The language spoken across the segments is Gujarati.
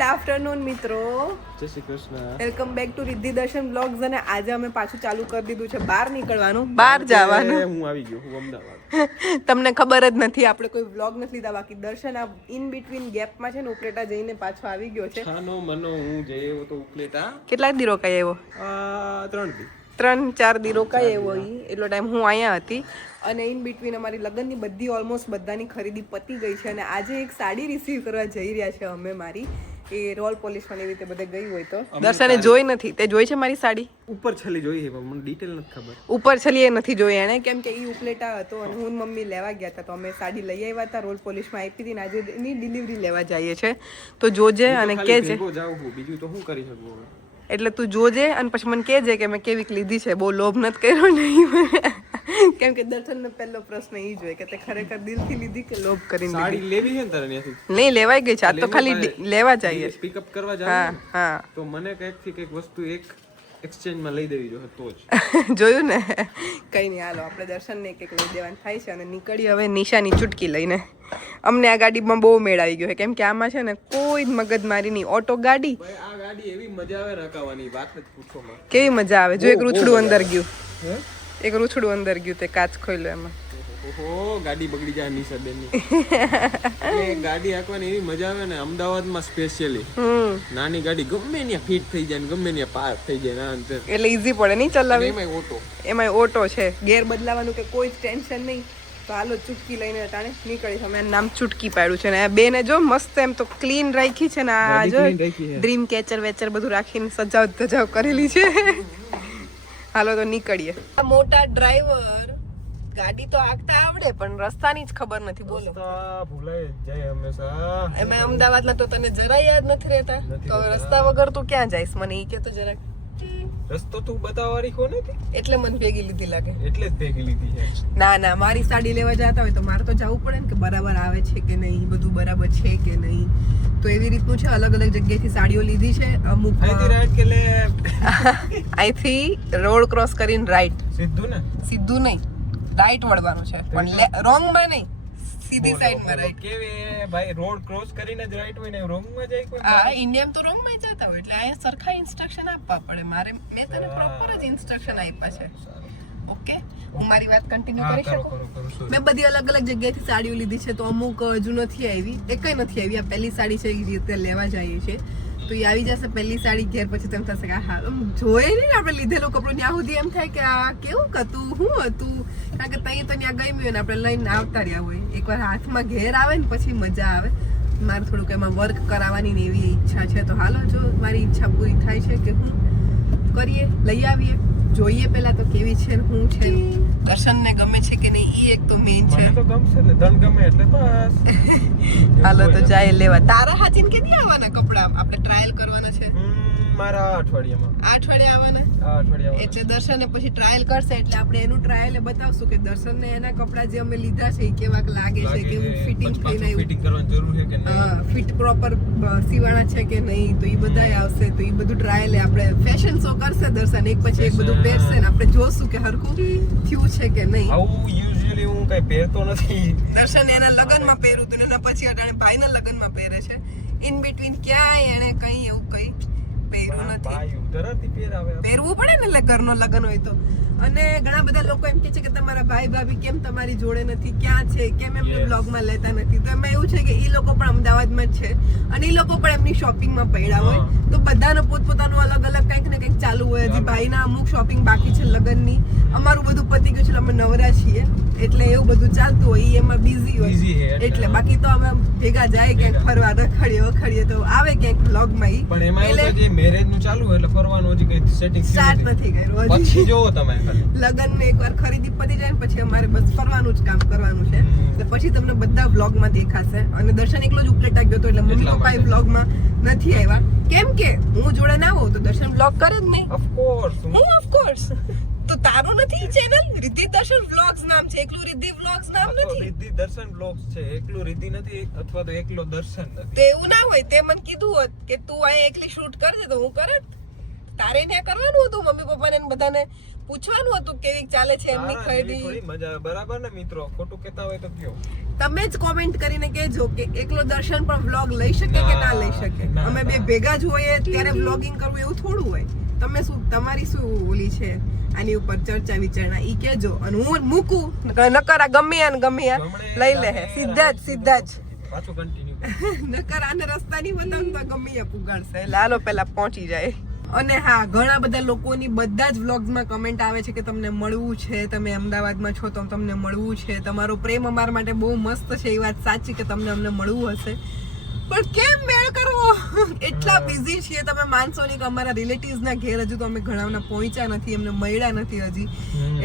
ગુડ આફ્ટરનૂન મિત્રો. જય Shri Krishna. Welcome back to Riddhi Darshan blogs અને આજે અમે પાછું ચાલુ કરી દીધું છે બહાર નીકળવાનું. બહાર જવાનું. હું આવી ગયો હું અમદાવાદ. તમને ખબર જ નથી આપણે કોઈ વ્લોગ નથી લીધા બાકી દર્શન આ ઇન બિટવીન ગેપમાં છે ને ઉપલેટા જઈને પાછો આવી ગયો છે. છાનો મનો હું જઈ તો ઉપલેટા. કેટલા દી રોકાય એવો ત્રણ દી. ત્રણ ચાર દી રોકાય એવો એટલો ટાઈમ હું અહીંયા હતી. અને ઇન બિટવીન અમારી લગ્નની બધી ઓલમોસ્ટ બધાની ખરીદી પતી ગઈ છે અને આજે એક સાડી રિસીવ કરવા જઈ રહ્યા છે અમે મારી. એ રોલ પોલિશમાં એવી રીતે બધે ગઈ હોય તો. દર્શને જોઈ નથી. તે જોઈ છે મારી સાડી? ઉપર છલી જોઈ છે મને ડિટેલ નથી ખબર. ઉપર છલી એ નથી જોઈ એણે કેમ કે એ ઉપલેટા હતો અને હું મમ્મી લેવા ગયા હતા તો અમે સાડી લઈ આવ્યા હતા રોલ પોલિશમાં આપી હતી ને આજે એની ડિલિવરી લેવા જઈએ છે. તો જોજે અને કેજે. કહેજે ભેગો બીજું તો શું કરી શકું હવે? એટલે તું જોજે અને પછી મને કહેજે કે મેં કેવીક લીધી છે. બહુ લોભ નથી કર્યો નહીં કેમ કે દર્શનનો પહેલો પ્રશ્ન એ જ હોય કે તે ખરેખર દિલથી લીધી કે લોભ કરીને સાડી લેવી છે ને તારે ત્યાંથી? નહીં લેવાઈ ગઈ છે. આ તો ખાલી લેવા જઈએ પિકઅપ કરવા હા હા. તો મને કંઈકથી કંઈક વસ્તુ એક એક્સચેન્જમાં લઈ દેવી જોઈએ તો જ. જોયું ને? કઈ નહીં હાલો આપણે દર્શનને એક એક લઈ દેવાનું થાય છે અને નીકળી હવે નિશાની ચૂટકી લઈને. અમને આ ગાડીમાં બહુ મેળ આવી ગયો છે. કેમ કે આમાં છે ને કોઈ જ મગજમારી નહીં. ઓટો ગાડી. આ ગાડી એવી મજા આવે રકાવાની વાત જ પૂછો કેવી મજા આવે? જો એક રૂછડું અંદર ગયું. એક રૂછડું અંદર ગયું તે કાચ ખોલ્યો એમાં. ઓહો ગાડી બગડી જાય નિશા બેન ગાડી હાંકવાની એવી મજા આવે ને અમદાવાદમાં સ્પેશિયલી હમ. નાની ગાડી ગમે ત્યાં ફિટ થઈ જાય ને ગમે ત્યાં પાર થઈ જાય ના અંતે એટલે ઈઝી પડે નહીં ચલાવી એમાં ઓટો. એમાં ઓટો છે. ગેર બદલાવાનું કે કોઈ ટેન્શન નહીં. તો હાલો ચૂટકી લઈને તાણે નીકળી અમે નામ ચૂટકી પાડ્યું છે ને બે બેને જો મસ્ત એમ તો ક્લીન રાખી છે ને આ જો. ડ્રીમ કેચર વેચર બધું રાખીને સજાવ ધજાવ કરેલી છે. હાલો તો નીકળીએ. મોટા ડ્રાઈવર ગાડી તો આગતા આવડે પણ રસ્તાની જ ખબર નથી. બોલો. રસ્તા ભૂલાય જાય હંમેશા. એમાં અમદાવાદમાં તો તને જરા યાદ નથી રહેતા? તો રસ્તા વગર તું ક્યાં જઈશ? મને એ કે તો જરાક. રસ્તો તું બતાવવાની કોને એટલે મને ભેગી લીધી લાગે. એટલે જ ભેગી લીધી છે. ના ના મારી સાડી લેવા જતા હોય તો મારે તો જવું પડે ને કે બરાબર આવે છે કે નહીં બધું બરાબર છે કે નહીં. તો એવી રીતનું છે અલગ અલગ જગ્યાએથી સાડીઓ લીધી છે અમુક રાઈટ કે લે રોડ ક્રોસ કરીને રાઈટ સીધું ને? સીધું નહીં. રાઈટ વળવાનું છે. પણ રોંગમાં નહીં. સીધી સાઈડમાં રાઈટ. કેવી ભાઈ રોડ ક્રોસ કરીને જ રાઈટ હોય ને રોંગમાં જાય કોઈ હા ઇન્ડિયામાં તો રોંગમાં જતા હોય એટલે અહીંયા સરખા ઇન્સ્ટ્રક્શન આપવા પડે. મારે મેં તને પ્રોપર જ ઇન્સ્ટ્રક્શન આપ્યા છે. ઓકે હું મારી વાત કન્ટિન્યુ કરી શકું. મેં બધી અલગ અલગ જગ્યાએથી સાડીઓ લીધી છે તો અમુક હજુ નથી આવી. એકય નથી આવી. આ પહેલી સાડી છે એ રીતે લેવા જઈએ છે. તો એ આવી જશે પહેલી સાડી ઘેર, પછી તેમ થશે કે હા જોઈએ નહીં આપણે લીધેલું કપડું. ત્યાં સુધી એમ થાય કે આ કેવું હતું શું હતું? કારણ કે તઈ તો ત્યાં ગમ્યું ને આપણે લઈને આવતા રહ્યા હોય. એકવાર હાથમાં ઘેર આવે ને પછી મજા આવે. મારે થોડુંક એમાં વર્ક કરાવવાની એવી ઈચ્છા છે. તો હાલો, જો મારી ઈચ્છા પૂરી થાય છે કે હું કરીએ, લઈ આવીએ. જોઈએ પેલા તો કેવી છે ને શું છે? દર્શનને ગમે છે કે નહીં ઈ એક તો મેઈન છે. મને તો ગમશે ને ધન ગમે એટલે બસ. હાલો તો જાય લેવા. તારા હાચીન નહીં આવવાના કપડા? આપણે ટ્રાયલ કરવાના છે. હમ, મારા આ અઠવાડિયામાં. આ અઠવાડિયે આવવાના? આ અઠવાડિયે એટલે દર્શને પછી ટ્રાયલ કરશે એટલે આપણે એનું ટ્રાયલ બતાવશું કે દર્શનને એના કપડા જે અમે લીધા છે એ કેવાક લાગે છે કેવું ફિટિંગ થઈ આવ્યું ફિટિંગ કરવાની જરૂર છે કે નહીં? ફિટ પ્રોપર સીવાણા છે કે નહીં તો એ બધાય આવશે તો એ બધું ટ્રાયલ આપણે ફેશન શો કરશે દર્શન એક પછી એક બધું પહેરશે ને આપણે જોશું કે હરખું થયું છે કે નહીં. આવું યુઝ્યુઅલી હું કઈ પહેરતો નથી. દર્શન એના લગ્નમાં પહેરું ને એના પછી અટાણે ભાઈના લગ્નમાં પહેરે છે. ઇન બિટવીન ક્યાંય એને કઈ એવું કઈ પહેર્યું નથી. પહેરવું પડે ને એટલે ઘરનો લગ્ન હોય તો. અને ઘણા બધા લોકો એમ કે છે કે તમારા ભાઈ ભાભી કેમ તમારી જોડે નથી? ક્યાં છે? કેમ એમને. બ્લોગમાં લેતા નથી? તો એમાં એવું છે કે એ લોકો પણ અમદાવાદમાં છે. અને એ લોકો પણ એમની શોપિંગમાં પડ્યા હોય. તો બધાનો પોતપોતાનું અલગ અલગ કંઈક ને કંઈક ચાલુ હોય. હજી ભાઈના અમુક શોપિંગ બાકી છે લગ્નની. અમારું બધું પતી ગયું છે અમે નવરા છીએ. એટલે એવું બધું ચાલતું હોય. એમાં બિઝી હોય. એટલે. બાકી તો અમે ભેગા જાય ક્યાંક. ફરવા રખડીએ વખડીએ તો આવે ક્યાંક બ્લોગમાં પણ એમાં એટલે જે મેરેજનું ચાલુ હોય એટલે કરવાનું હજી કંઈ સેટિંગ સ્ટાર્ટ નથી. કર્યું હજી. પછી જોવો તમે લગન ને એકવાર ખરીદી પતી જાય ને પછી અમારે બસ ફરવાનું જ કામ કરવાનું છે. એટલે પછી તમને બધા વ્લોગમાં દેખાશે. અને દર્શન એકલો જ ઉપલેટા ગયો હતો એટલે મમ્મી પપ્પા માટે. વ્લોગમાં નથી આવ્યા. કેમ કે હું જોડે ના હોઉં તો દર્શન વ્લોગ કરે જ નહીં. ઓફકોર્સ હું. ઓફકોર્સ તો તારું નથી ચેનલ રિદ્ધિ દર્શન વ્લોગ્સ નામ છે. એકલું રિદ્ધિ વ્લોગ્સ નામ નથી. રિદ્ધિ દર્શન વ્લોગ્સ છે. એકલું રિદ્ધિ નથી અથવા તો એકલો દર્શન નથી. તો એવું ના હોય. તે મને કીધું હોત કે તું આ એકલી શૂટ કરજે તો હું કરત. તારે ત્યાં કરવાનું હતું? મમ્મી પપ્પાને ને બધાને પૂછવાનું હતું કેવી ચાલે છે એમની ખરીદી? થોડી મજા બરાબર ને મિત્રો? ખોટું કહેતા હોય તો કયો. તમે જ કોમેન્ટ કરીને કહેજો કે એકલો દર્શન પણ વ્લોગ લઈ શકે કે ના લઈ શકે? અમે બે ભેગા જ હોઈએ ત્યારે વ્લોગિંગ કરવું એવું થોડું હોય. તમે શું તમારી શું ઓલી છે? આની ઉપર ચર્ચા વિચારણા? ઈ કેજો અને હું મૂકું. નકર આ ગમે આ ગમે આ લઈ લે સીધા જ સીધા જ. પાછું કન્ટિન્યુ નકર આને રસ્તા ની બતાવું તો ગમે પુગાડશે. લાલો પેલા પહોંચી જાય. અને હા ઘણા બધા લોકોની બધા જ વ્લોગ્સમાં કમેન્ટ આવે છે કે તમને મળવું છે તમે અમદાવાદમાં છો તો તમને મળવું છે. તમારો પ્રેમ અમારા માટે બહુ મસ્ત છે એ વાત સાચી કે તમને અમને મળવું હશે. પણ કેમ મેળ કરવો? એટલા બિઝી છીએ તમે માનશો નહીં કે અમારા રિલેટિવ્સના ઘેર હજુ તો અમે ઘણાના પહોંચ્યા નથી એમને મળ્યા નથી હજી.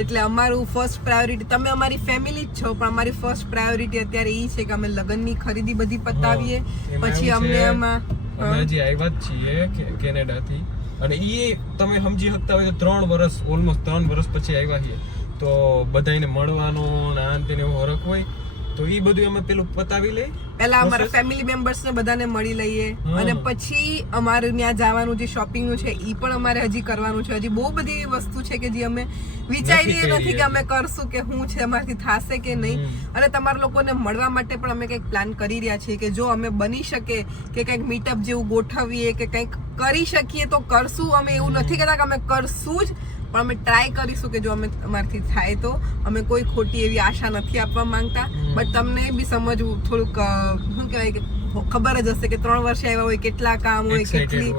એટલે અમારું ફર્સ્ટ પ્રાયોરિટી તમે અમારી ફેમિલી જ છો પણ અમારી ફર્સ્ટ પ્રાયોરિટી અત્યારે એ છે કે અમે લગ્નની ખરીદી બધી પતાવીએ. પછી અમને આમાં અમે હજી આવ્યા જ છીએ કેનેડાથી. અને એ તમે સમજી શકતા હોય તો ત્રણ વર્ષ ઓલમોસ્ટ ત્રણ વર્ષ પછી આવ્યા છીએ. તો બધાને મળવાનો ને આ તેને એવો હરખ હોય તો એ બધું અમે પેલું પતાવી લઈ પહેલા અમારા ફેમિલી મેમ્બર્સ ને બધાને મળી લઈએ. અને પછી અમારે ત્યાં જવાનું જે શોપિંગનું છે એ પણ અમારે હજી કરવાનું છે. હજી બહુ બધી વસ્તુ છે કે જે અમે વિચારી નથી નથી કે અમે કરશું કે શું છે અમારાથી થશે કે નહીં. અને તમારા લોકોને મળવા માટે પણ અમે કંઈક પ્લાન કરી રહ્યા છીએ કે જો અમે બની શકે કે કંઈક મીટઅપ જેવું ગોઠવીએ કે કંઈક કરી શકીએ તો કરશું. અમે એવું નથી કહેતા કે અમે કરશું જ પણ અમે ટ્રાય કરીશું કે જો અમે અમારથી થાય તો. અમે કોઈ ખોટી એવી આશા નથી આપવા માંગતા. બટ તમને બી સમજવું થોડુંક શું કહેવાય કે ખબર જ હશે કે ત્રણ વર્ષે આવ્યા હોય કેટલા કામ હોય કેટલી.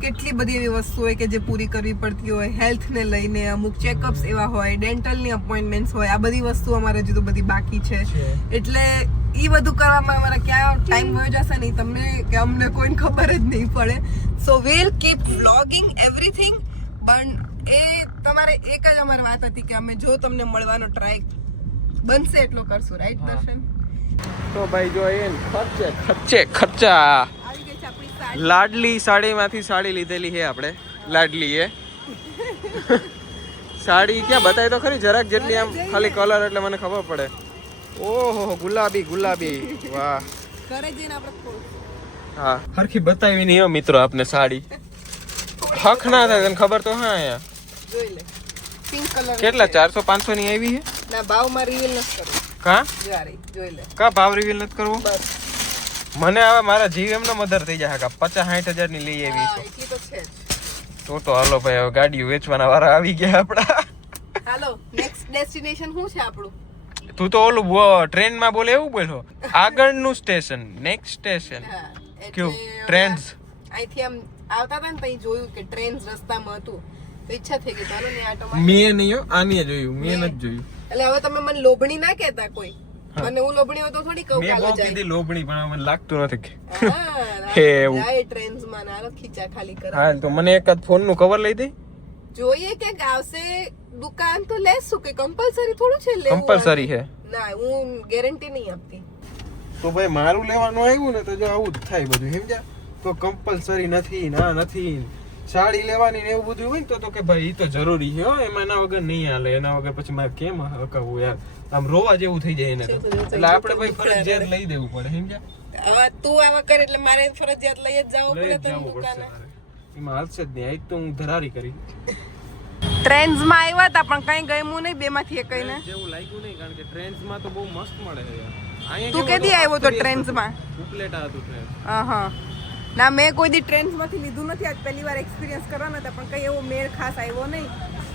કેટલી બધી એવી વસ્તુ હોય કે જે પૂરી કરવી પડતી હોય હેલ્થને લઈને અમુક ચેકઅપ્સ એવા હોય ડેન્ટલની અપોઇન્ટમેન્ટ્સ હોય આ બધી વસ્તુ અમારે હજુ તો બધી બાકી છે. એટલે એ બધું કરવામાં અમારા ક્યાં ટાઈમ વયો જશે નહીં તમને કે અમને કોઈને ખબર જ નહીં પડે so will keep vlogging everything પણ એ તમારે એક જ અમારી વાત હતી કે અમે જો તમને મળવાનો ટ્રાય બનશે એટલો કરશું રાઈટ. દર્શન તો ભાઈ જો એ ખર્ચે ખર્ચે ખર્ચા આવી ગઈ છે આપણી સાડી લાડલી સાડીમાંથી સાડી લીધેલી છે આપણે. લાડલી એ સાડી ક્યાં બતાવી તો ખરી? જરાક જેટલી આમ ખાલી કલર એટલે મને ખબર પડે. ઓહો ગુલાબી ગુલાબી. વાહ. હા. હરખી બતાવી નહીં હો મિત્રો આપને સાડી. હક ના થાય તને ખબર તો હા અહીંયા. જોઈ લે. પિંક કલર કેટલા? ચારસો પાંચસો ની આવી છે? ના ભાવમાં રિવીલ નથી કરવું. કા? જોઈ લે. કા ભાવ રિવીલ નથી કરવો? બસ. મને હવે મારા જીવ એમનો મધર થઈ જાય કા પચાસ સાઠ હજારની લઈ આવી છું. તો તો તો હાલો ભાઈ હવે ગાડીઓ વેચવાના વાળા આવી ગયા આપડા હાલો નેક્સ્ટ ડેસ્ટિનેશન શું છે આપણું? તું તો ઓલું ટ્રેનમાં બોલે એવું બોલો આગળનું સ્ટેશન નેક્સ્ટ સ્ટેશન કયું? ટ્રેન્સ. Trends? અહીંથી આમ આવતા હતા ને તઈ જોયું કે ટ્રેન્સ રસ્તામાં હતું. તો ઈચ્છા થઈ ગઈ. ચાલો ને આટો મેં નહીં હો આની જોયું મેં મેં. નથી જોયું. એટલે હવે તમે મને લોભણી ના કહેતા કોઈ? મને હું લોભણી તો થોડી કહું મેં બહુ કીધી લોભણી પણ મને લાગતું નથી કે હે, એવું. જાય ટ્રેન્સમાં ના ખીચા ખાલી કરે હા તો મને એકાદ ફોનનું કવર લઈ દે. જોઈએ કે આવશે દુકાન તો લેશું કે કમ્પલસરી થોડું છે લેવું કમ્પલસરી છે. ના હું ગેરંટી નહીં આપતી. તો ભાઈ મારું લેવાનું આવ્યું ને તો જો આવું જ થાય બધું સમજ્યા? તો કમ્પલસરી નથી ના નથી. સાડી લેવાની ને એવું બધું હોય ને તો તો કે ભાઈ એ તો જરૂરી છે એમાં એના વગર નહીં હાલે એના વગર પછી મારે કેમ હકાવું યાર? આમ રોવા જેવું થઈ જાય એને એટલે આપણે ભાઈ ફરજિયાત લઈ દેવું પડે સમજ્યા? હવે તું આવા કરે એટલે મારે ફરજિયાત લઈ જ જવું પડે તને દુકાને. એમાં હાલશે જ નહીં આજ તો હું ધરારી કરી. ટ્રેન્ડ્સમાં આવ્યા હતા પણ કઈ ગમ્યું નહીં બે માંથી એક ને જેવું લાગ્યું નહીં કારણ કે ટ્રેન્ડ્સમાં તો બહુ મસ્ત મળે છે યાર. તું કેદી આવ્યો તો ટ્રેન્ડ્સમાં ઉપલેટા હતું ટ્રેન્ડ. હા ના મેં કોઈ દી ટ્રેન્સમાંથી લીધું નથી. આજ પહેલી વાર એક્સપિરિયન્સ કરવાના હતા પણ કંઈ એવો મેળ ખાસ આવ્યો નહીં.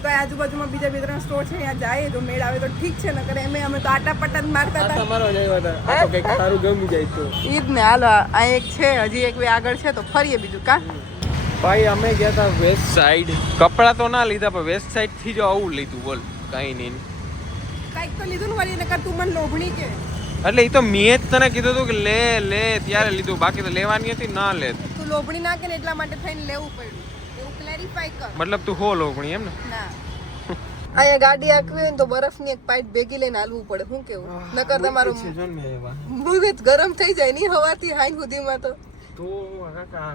તો આજુબાજુમાં બીજા બે ત્રણ સ્ટોર છે ત્યાં જાય તો મેળ આવે તો ઠીક છે ને કરે એમ અમે તો આટા જ મારતા હતા. તમારો આ તો કંઈક સારું ગમી જાય તો. ઈ જ ને હાલો આ એક છે હજી એક બે આગળ છે તો ફરીએ બીજું કા? ભાઈ અમે ગયા હતા વેસ્ટ સાઈડ કપડાં તો ના લીધા પણ વેસ્ટ સાઈડથી જો આવું લીધું બોલ. કઈ નહીં. કાંઈક તો લીધું ને વળી નકર તું મને લોભણી કે. એટલે એ તો મેં જ તને કીધું હતું કે લે લે ત્યારે લીધું. બાકી તો લેવાની હતી ના લે. તું લોભણી ના કે ને એટલા માટે થઈને લેવું પડ્યું. એવું ક્લેરિફાઈ કર. મતલબ તું હો લોભણી એમ ને? ના. અહીંયા ગાડી આખવી હોય ને તો બરફની એક પાઇપ ભેગી લઈને હાલવું પડે. શું કેવું? નકર તમારું મગજ ગરમ થઈ જાય નહીં હવાથી હાઈ સુધીમાં તો. તો કાકા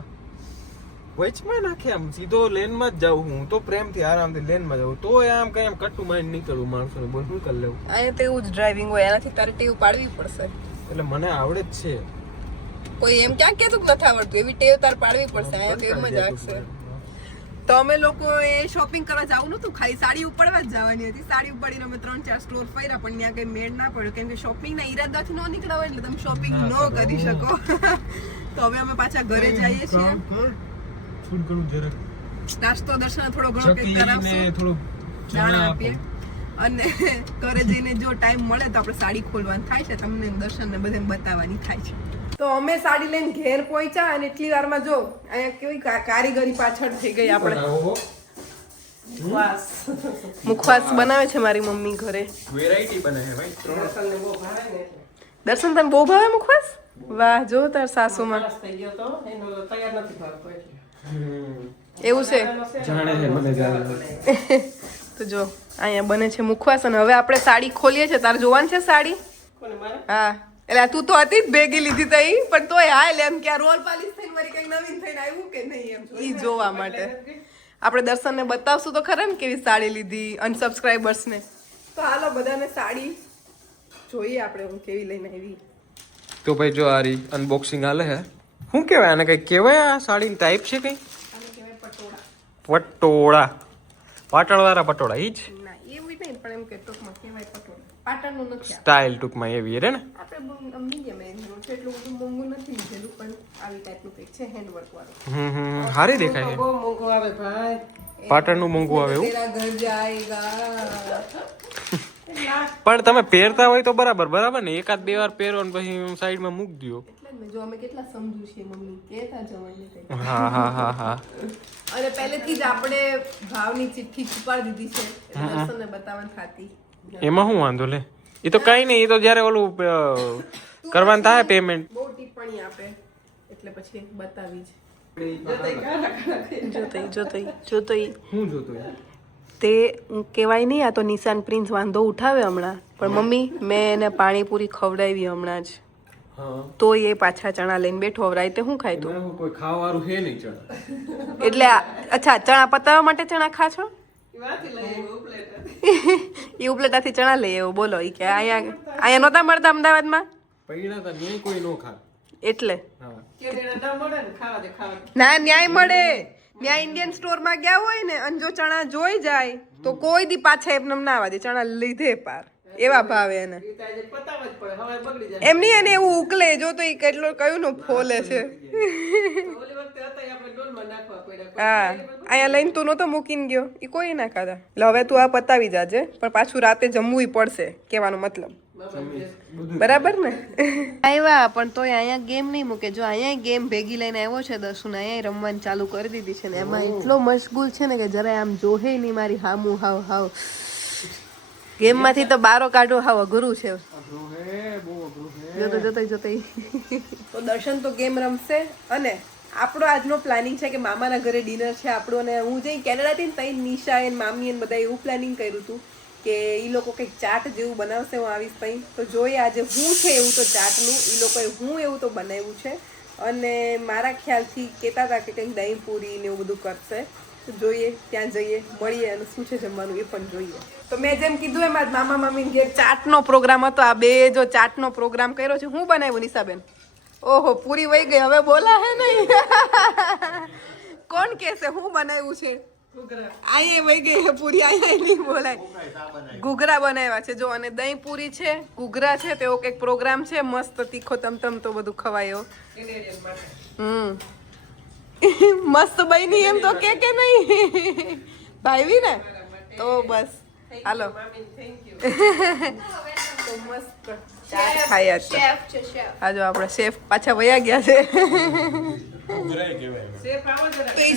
વચમાં નાખે આમ સીધો લેનમાં જ જાઉં હું. તો પ્રેમથી આરામથી લેનમાં જાઉં. તો આમ કઈ આમ કટ્ટુ મારીને નીકળું માણસોને. બોલ શું કરી લેવું? અહીંયા તો એવું જ ડ્રાઇવિંગ હોય. એનાથી તારે ટેવ પાડવી પડશે. એટલે મને આવડે જ છે. કોઈ એમ ક્યાં કહેતું કે નથી આવડતું? એવી ટેવ તાર પાડવી પડશે. અહીંયા તો એમ જ રાખશે તો અમે લોકો એ શોપિંગ કરવા જવું નતું ખાલી સાડી ઉપાડવા જ જવાની હતી. સાડી ઉપાડીને અમે ત્રણ ચાર સ્ટોર ફર્યા પણ ત્યાં કઈ મેળ ના પડ્યો. કેમ કે શોપિંગ ના ઈરાદાથી ન નીકળ્યા એટલે તમે શોપિંગ ન કરી શકો. તો હવે અમે પાછા ઘરે જઈએ છીએ. થોડું ઘણું જરાક. નાસ્તો દર્શન થોડો ઘણો કંઈક કરાવશું. થોડો જાણ આપીએ. અને ઘરે જઈને જો ટાઈમ મળે તો આપણે સાડી ખોલવાની થાય છે તમને દર્શન ને બધે બતાવવાની થાય છે. તો અમે સાડી લઈને ઘેર પહોંચ્યા અને એટલી વારમાં જો અહીંયા કેવી કારીગરી પાછળ થઈ ગઈ આપણે. મુખવાસ. બનાવે છે મારી મમ્મી ઘરે. વેરાયટી બને છે ભાઈ. દર્શન તને બહુ ભાવે મુખવાસ? વાહ જો તાર સાસુમાં. એવું છે. જાણે છે મને જાણે તો જો અહીંયા બને છે મુખવાસ અને હવે આપણે સાડી ખોલીએ છીએ. તારે જોવાનું છે સાડી? હા. એટલે તું તો હતી જ ભેગી લીધી તઈ પણ તોય હા એટલે એમ કે આ રોલ પાલિશ થઈને મારી કંઈક નવીન થઈને આવ્યું કે નહીં એમ એ જોવા માટે. આપણે દર્શનને બતાવશું તો ખરા ને કેવી સાડી લીધી અનસબસ્ક્રાઈબર્સને તો હાલો બધાને સાડી જોઈએ આપણે હું કેવી લઈને આવી. તો ભાઈ જો આ રી અનબોક્સિંગ હાલે હે. શું કહેવાય? આને કઈ કહેવાય આ સાડીની ટાઈપ છે કઈ? પટોળા. પાટણવાળા પટોળા ઈ જ. સ્ટાઇલ ટૂંકમાં એવી રે ને? હારી દેખાય પાટણનું મોંઘું આવે એવું? પણ તમે પહેરતા હોય તો બરાબર બરાબર ને? એકાદ બે વાર પહેરો ને પછી સાઈડમાં મૂક દો એટલે જો અમે કેટલા સમજુ છીએ મમ્મી કહેતા જવાની હા હા હા હા. અને પહેલેથી જ આપણે ભાવની ચિઠ્ઠી છુપાડી દીધી છે દર્શનને બતાવવાની ખાતી. એમાં શું વાંધો લે? એ તો કઈ નહીં એ તો જ્યારે ઓલું કરવાનું થાય પેમેન્ટ બહુ ટિપ્પણી આપે એટલે પછી બતાવી જ જોતઈ જોતઈ જોતઈ તે કહેવાય નહીં આ તો નિશાન પ્રિન્સ વાંધો ઉઠાવે હમણાં. પણ મમ્મી મેં એને પાણીપુરી ખવડાવી હમણાં જ. તો તોય એ પાછા ચણા લઈને બેઠો હવે રાતે શું ખાય તો કોઈ ખાવાનું હે નહીં ચણા. એટલે આ- અચ્છા ચણા પતાવવા માટે ચણા ખા છો? એ ઉપલેટાથી ચણા લઈ આવ્યો બોલો એ કે અહીંયા અહીંયા નહોતા મળતા અમદાવાદમાં? પૈણા તો કોઈ નો ખા એટલે. હા. ના ન્યાય મળે. ન્યાય ઇન્ડિયન સ્ટોરમાં ગયા હોય ને અને જો ચણા જોઈ જાય તો કોઈ દી પાછા એમને ના આવે દે ચણા લીધે પાર. એવા ભાવે એને. એમ નહીં એને એવું ઉકલે જો તો એ કેટલો કયું નું ફોલે છે. હા અહીંયા લઈને તું નહોતો મૂકીને ગયો. એ કોઈ ના ખાધા. એટલે હવે તું આ પતાવી જાજે પણ પાછું રાતે જમવું પડશે કહેવાનો મતલબ. બરાબર ને? આવ્યા પણ તોય અહીંયા ગેમ નહીં મૂકે. જો અહીંયા ગેમ ભેગી લઈને આવ્યો છે દર્શન અહીંયા રમવાનું ચાલુ કરી દીધી છે ને. એમાં એટલો મશગુલ છે ને કે જરાય આમ જોહે નહીં મારી હામું હાવ હાવ. ગેમમાંથી તો બારો કાઢો હાવ અઘરું છે. જોતો જોતો જોતો. તો દર્શન તો ગેમ રમશે. અને આપણો આજનો પ્લાનિંગ છે કે મામાના ઘરે ડિનર છે આપણું અને હું જઈ કેનેડાથી ને તઈ નિશા એન મામી એને બધા એવું પ્લાનિંગ કર્યું હતું. કે એ લોકો કંઈક ચાટ જેવું બનાવશે, હું આવીશ ત્યાં તો જોઈએ આજે હું છે એવું તો ચાટનું એ લોકોએ હું એવું તો બનાવ્યું છે. અને મારા ખ્યાલથી કહેતા હતા કે કંઈક દહીં પૂરી ને એવું બધું કરશે. તો જોઈએ ત્યાં જઈએ, મળીએ અને શું છે જમવાનું એ પણ જોઈએ. તો મેં જેમ કીધું એમ મામા મામીને ઘેર ચાટનો પ્રોગ્રામ હતો. આ બે જો ચાટનો પ્રોગ્રામ કર્યો છે, હું બનાવ્યું નિશાબેન? ઓહો, પૂરી વહી ગઈ, હવે બોલા હે નહીં. કોણ કહેશે, હું બનાવ્યું છે? અહીંયા વહી ગઈ પૂરી અહીંયા નહીં બોલાય. ઘૂઘરા બનાવ્યા. છે. જો અને દહીં પૂરી છે ઘૂઘરા છે તેવો કંઈક પ્રોગ્રામ છે મસ્ત તીખો તમતમ તો બધું ખવાયો હમ. મસ્ત બની એમ તો કે કે નહીં. ભાઈવી ને? તો બસ હાલો. તો મસ્ત ખાયા છે આપણા શેફ પાછા વયા ગયા છે.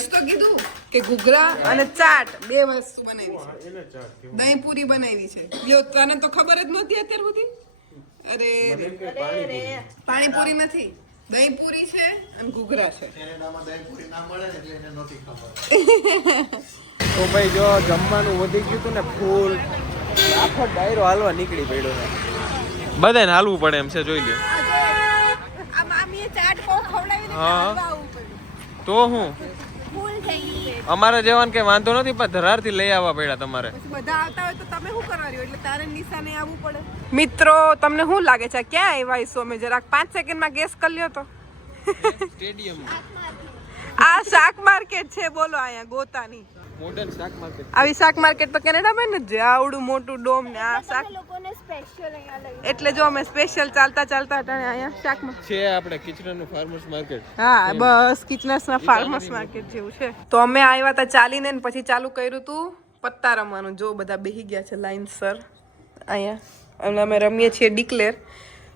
તો કીધું કે ઘૂઘરા અને ચાટ બે વસ્તુ બનાવી છે. દહીં પૂરી બનાવી છે. લ્યો તને તો ખબર જ નહોતી અત્યાર સુધી? અરે રે પાણીપુરી. નથી. દહીં પૂરી છે અને ઘૂઘરા છે. તો ભાઈ જો જમવાનું વધી ગયું હતું ને ફૂલ આખો ડાયરો હાલવા નીકળી પડ્યો છે. બધાને હાલવું પડે એમ છે જોઈ લ્યો. આ મામીએ ચાટ બહુ ખવડાવીને હા. તો હું? ફૂલ થઈ ગઈ અમારા જવાન કઈ વાંધો નથી પણ ધરારથી લઈ આવવા પડ્યા તમારે. બધા આવતા હોય તો તમે શું કરવા રહ્યો એટલે તારે નિશાને આવવું પડે. મિત્રો તમને શું લાગે છે? ક્યાં આવ્યા ઈસો અમે જરાક પાંચ સેકન્ડમાં ગેસ કરી લ્યો તો. સ્ટેડિયમ આ શાક માર્કેટ છે બોલો અહીંયા ગોતાની. મોડર્ન શાક માર્કેટ આવી શાક માર્કેટ તો કેનેડામાં ને જ છે. આવડું મોટું ડોમ ને આ શાક. લોકોને સ્પેશિયલ અહીંયા લઈ એટલે જો અમે સ્પેશિયલ ચાલતા ચાલતા હતા ને અહીંયા શાકમાં. છે આપણે કિચનનું ફાર્મર્સ માર્કેટ હા બસ કિચનર્સના ફાર્મર્સ માર્કેટ જેવું છે. તો અમે આવ્યા હતા ચાલીને ને પછી ચાલુ કર્યું હતું પત્તા રમવાનું. જો બધા બેહી ગયા છે લાઈનસર અહીંયા. અને અમે રમીએ છીએ ડિક્લેર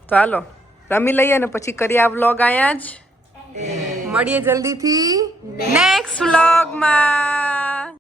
તો હાલો રમી લઈએ ને પછી કરીએ આ વ્લોગ અહીંયા જ. મળીએ જલ્દીથી નેક્સ્ટ વ્લોગમાં